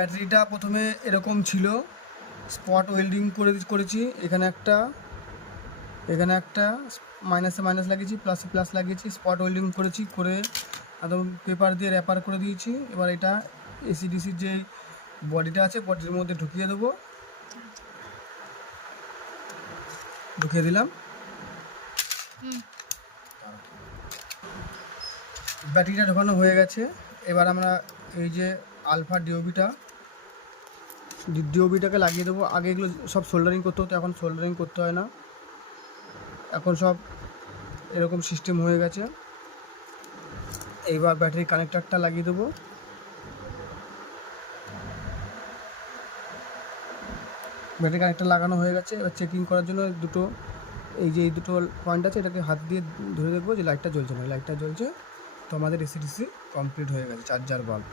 ব্যাটারিটা প্রথমে এরকম ছিল, স্পট ওয়েল্ডিং করেছি। এখানে একটা মাইনাসে মাইনাস লাগিয়েছি, প্লাসে প্লাস লাগিয়েছি, স্পট ওয়েল্ডিং করেছি, করে একদম পেপার দিয়ে র্যাপার করে দিয়েছি। এবার এটা এসিডিসির যে বডিটা আছে বডির মধ্যে ঢুকিয়ে দেবো, ঢুকিয়ে দিলাম। ব্যাটারিটা ঢোকানো হয়ে গেছে। এবার আমরা এই যে আলফা ডিওবিটাকে লাগিয়ে দেবো। আগে এগুলো সব সোল্ডারিং করতে হতো, এখন সোল্ডারিং করতে হয় না, এখন সব এরকম সিস্টেম হয়ে গেছে। এইবার ব্যাটারি কানেক্টারটা লাগিয়ে দেবো। ব্যাটারি কানেক্টার লাগানো হয়ে গেছে। এবার চেকিং করার জন্য এই দুটো পয়েন্ট আছে, এটাকে হাত দিয়ে ধরে দেখবো যে লাইটটা জ্বলছে না। লাইটটা জ্বলছে, তো আমাদের এসিডিসি কমপ্লিট হয়ে গেছে, চার্জার বাল্ব।